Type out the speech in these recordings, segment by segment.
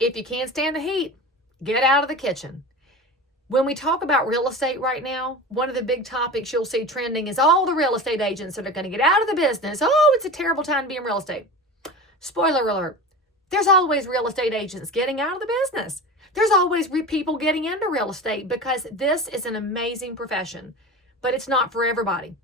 If you can't stand the heat, get out of the kitchen. When we talk about real estate right now, one of the big topics you'll see trending is all the real estate agents that are going to get out of the business. Oh, it's a terrible time to be in real estate. Spoiler alert, there's always real estate agents getting out of the business. There's always people getting into real estate because this is an amazing profession, but it's not for everybody.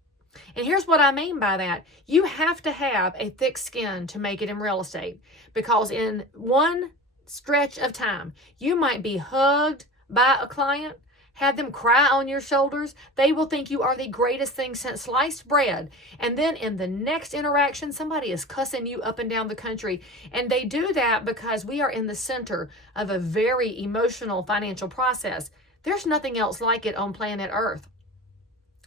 And here's what I mean by that. You have to have a thick skin to make it in real estate, because in one stretch of time, you might be hugged by a client, have them cry on your shoulders. They will think you are the greatest thing since sliced bread. And then in the next interaction, somebody is cussing you up and down the country. And they do that because we are in the center of a very emotional financial process. There's nothing else like it on planet Earth.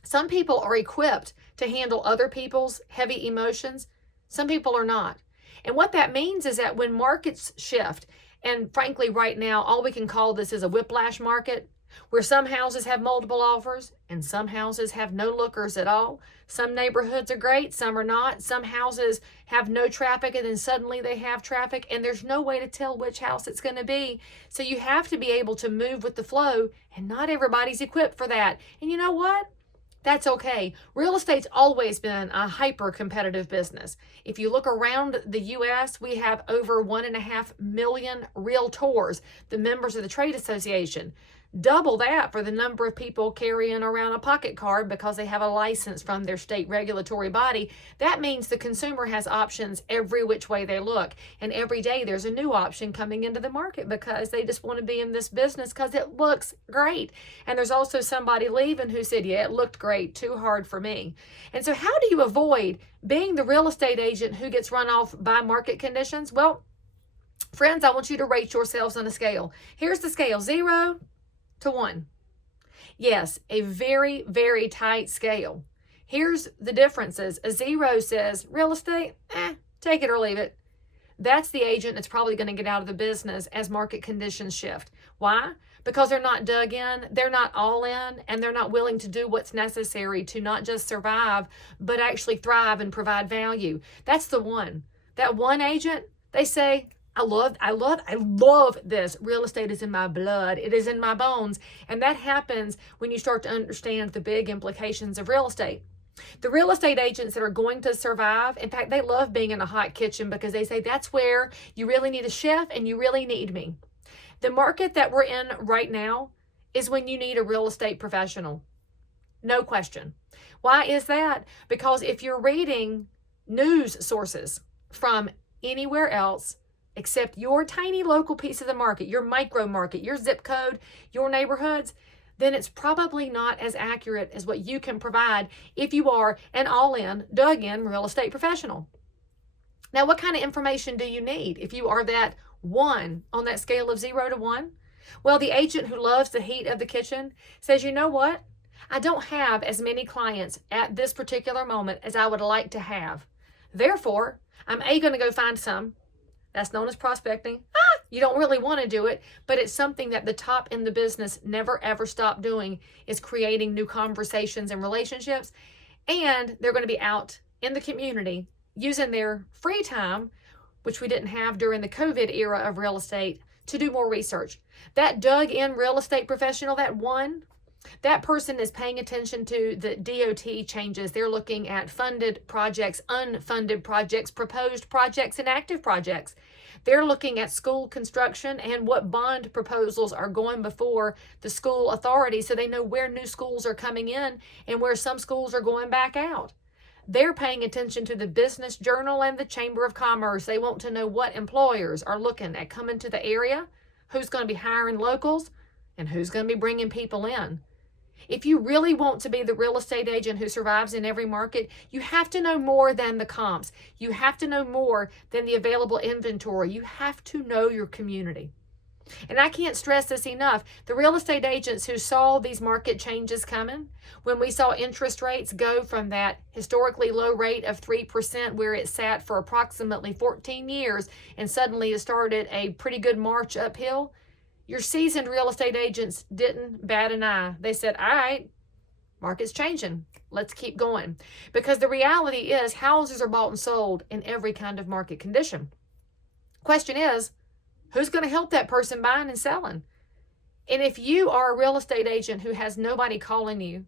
Some people are equipped to handle other people's heavy emotions. Some people are not. And what that means is that when markets shift, and frankly, right now, all we can call this is a whiplash market, where some houses have multiple offers and some houses have no lookers at all. Some neighborhoods are great, some are not. Some houses have no traffic and then suddenly they have traffic, and there's no way to tell which house it's going to be. So you have to be able to move with the flow, and not everybody's equipped for that. And you know what? That's okay. Real estate's always been a hyper-competitive business. If you look around the U.S., we have over 1.5 million Realtors, the members of the trade association. Double that for the number of people carrying around a pocket card because they have a license from their state regulatory body. That means the consumer has options every which way they look. And every day there's a new option coming into the market because they just want to be in this business because it looks great. And there's also somebody leaving who said, yeah, it looked great, too hard for me. And so how do you avoid being the real estate agent who gets run off by market conditions? Well, friends, I want you to rate yourselves on a scale. Here's the scale, 0 to 1. Yes, a very, very tight scale. Here's the differences. A 0 says, real estate, take it or leave it. That's the agent that's probably going to get out of the business as market conditions shift. Why? Because they're not dug in, they're not all in, and they're not willing to do what's necessary to not just survive, but actually thrive and provide value. That's the one. That one agent, they say, I love this. Real estate is in my blood. It is in my bones. And that happens when you start to understand the big implications of real estate. The real estate agents that are going to survive, in fact, they love being in a hot kitchen because they say that's where you really need a chef and you really need me. The market that we're in right now is when you need a real estate professional. No question. Why is that? Because if you're reading news sources from anywhere else, except your tiny local piece of the market, your micro market, your zip code, your neighborhoods, then it's probably not as accurate as what you can provide if you are an all-in, dug-in real estate professional. Now, what kind of information do you need if you are that 1 on that scale of 0 to 1? Well, the agent who loves the heat of the kitchen says, you know what? I don't have as many clients at this particular moment as I would like to have. Therefore, I'm going to go find some. That's known as prospecting. You don't really want to do it, but it's something that the top in the business never ever stop doing, is creating new conversations and relationships. And they're going to be out in the community using their free time, which we didn't have during the COVID era of real estate, to do more research. That dug in real estate professional, that person is paying attention to the DOT changes. They're looking at funded projects, unfunded projects, proposed projects, and active projects. They're looking at school construction and what bond proposals are going before the school authority so they know where new schools are coming in and where some schools are going back out. They're paying attention to the Business Journal and the Chamber of Commerce. They want to know what employers are looking at coming to the area, who's going to be hiring locals, and who's going to be bringing people in. If you really want to be the real estate agent who survives in every market, you have to know more than the comps. You have to know more than the available inventory. You have to know your community. And I can't stress this enough. The real estate agents who saw these market changes coming, when we saw interest rates go from that historically low rate of 3% where it sat for approximately 14 years and suddenly it started a pretty good march uphill, your seasoned real estate agents didn't bat an eye. They said, all right, market's changing. Let's keep going. Because the reality is houses are bought and sold in every kind of market condition. Question is, Who's going to help that person buying and selling? And if you are a real estate agent who has nobody calling you,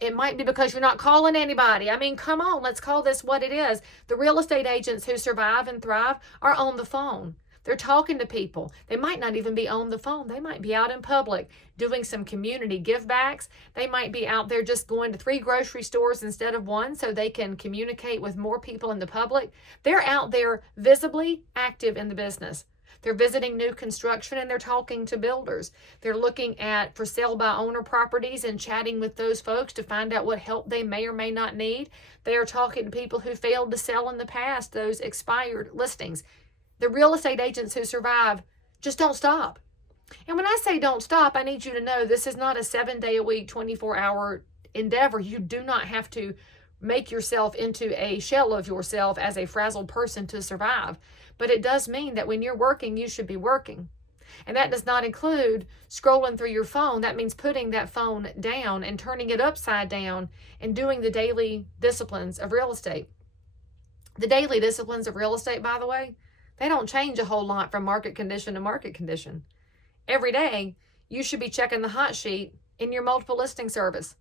it might be because you're not calling anybody. I mean, come on, let's call this what it is. The real estate agents who survive and thrive are on the phone. They're talking to people. They might not even be on the phone. They might be out in public doing some community give backs. They might be out there just going to 3 grocery stores instead of 1 so they can communicate with more people in the public. They're out there visibly active in the business. They're visiting new construction and they're talking to builders. They're looking at for sale by owner properties and chatting with those folks to find out what help they may or may not need. They are talking to people who failed to sell in the past, those expired listings. The real estate agents who survive just don't stop. And when I say don't stop, I need you to know this is not a 7-day-a-week, 24-hour endeavor. You do not have to make yourself into a shell of yourself as a frazzled person to survive. But it does mean that when you're working, you should be working. And that does not include scrolling through your phone. That means putting that phone down and turning it upside down and doing the daily disciplines of real estate. The daily disciplines of real estate, by the way, they don't change a whole lot from market condition to market condition. Every day, you should be checking the hot sheet in your multiple listing service.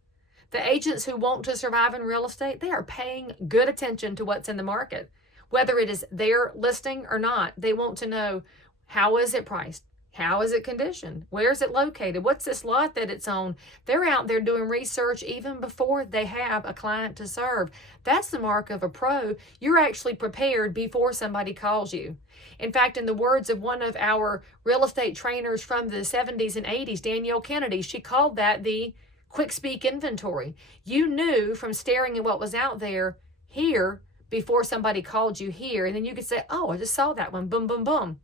The agents who want to survive in real estate, they are paying good attention to what's in the market. Whether it is their listing or not, they want to know, how is it priced? How is it conditioned? Where is it located? What's this lot that it's on? They're out there doing research even before they have a client to serve. That's the mark of a pro. You're actually prepared before somebody calls you. In fact, in the words of one of our real estate trainers from the 70s and 80s, Danielle Kennedy, she called that the quick speak inventory. You knew from staring at what was out there here before somebody called you here, and then you could say, oh, I just saw that one, boom, boom, boom.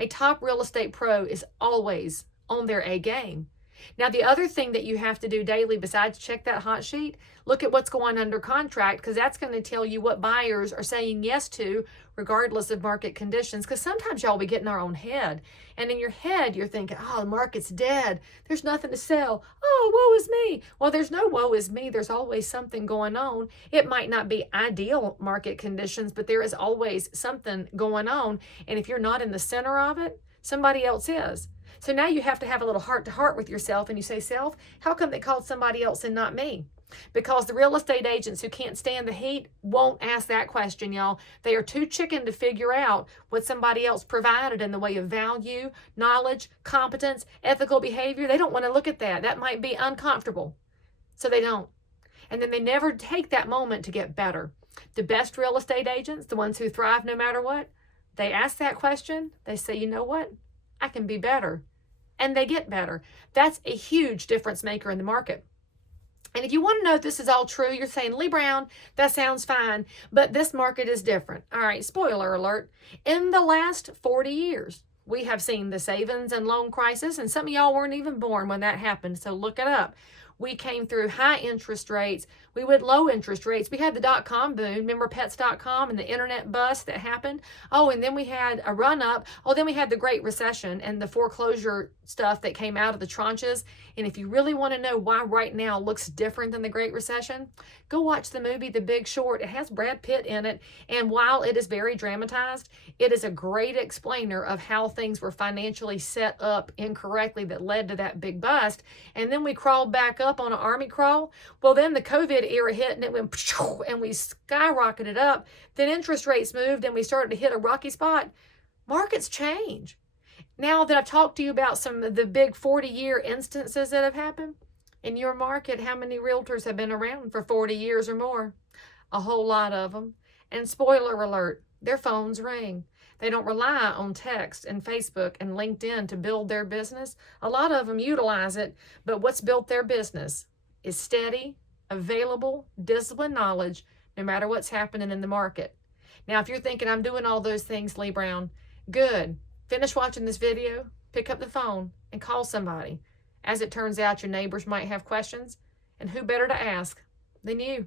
A top real estate pro is always on their A game. Now, the other thing that you have to do daily besides check that hot sheet, look at what's going under contract, because that's going to tell you what buyers are saying yes to regardless of market conditions, because sometimes y'all be getting our own head. And in your head, you're thinking, oh, the market's dead. There's nothing to sell. Oh, woe is me. Well, there's no woe is me. There's always something going on. It might not be ideal market conditions, but there is always something going on. And if you're not in the center of it, somebody else is. So now you have to have a little heart-to-heart with yourself, and you say, self, how come they called somebody else and not me? Because the real estate agents who can't stand the heat won't ask that question, y'all. They are too chicken to figure out what somebody else provided in the way of value, knowledge, competence, ethical behavior. They don't want to look at that. That might be uncomfortable. So they don't. And then they never take that moment to get better. The best real estate agents, the ones who thrive no matter what, they ask that question. They say, you know what? I can be better. And they get better. That's a huge difference maker in the market. And if you want to know if this is all true, you're saying, Leigh Brown, that sounds fine, but this market is different. All right, spoiler alert. In the last 40 years, we have seen the savings and loan crisis, and some of y'all weren't even born when that happened, so look it up. We came through high interest rates. We went low interest rates. We had the dot-com boom. Remember pets.com and the internet bust that happened? Oh, and then we had a run up. Oh, then we had the Great Recession and the foreclosure stuff that came out of the tranches. And if you really want to know why right now looks different than the Great Recession, go watch the movie The Big Short. It has Brad Pitt in it. And while it is very dramatized, it is a great explainer of how things were financially set up incorrectly that led to that big bust. And then we crawled back up on an army crawl. Well, then the COVID era hit and it went and we skyrocketed up. Then interest rates moved and we started to hit a rocky spot. Markets change. Now that I've talked to you about some of the big 40-year instances that have happened in your market, how many realtors have been around for 40 years or more? A whole lot of them. And spoiler alert, their phones ring. They don't rely on text and Facebook and LinkedIn to build their business. A lot of them utilize it, but what's built their business is steady, available, disciplined knowledge, no matter what's happening in the market. Now, if you're thinking, I'm doing all those things, Leigh Brown, good. Finish watching this video, pick up the phone, and call somebody. As it turns out, your neighbors might have questions, and who better to ask than you?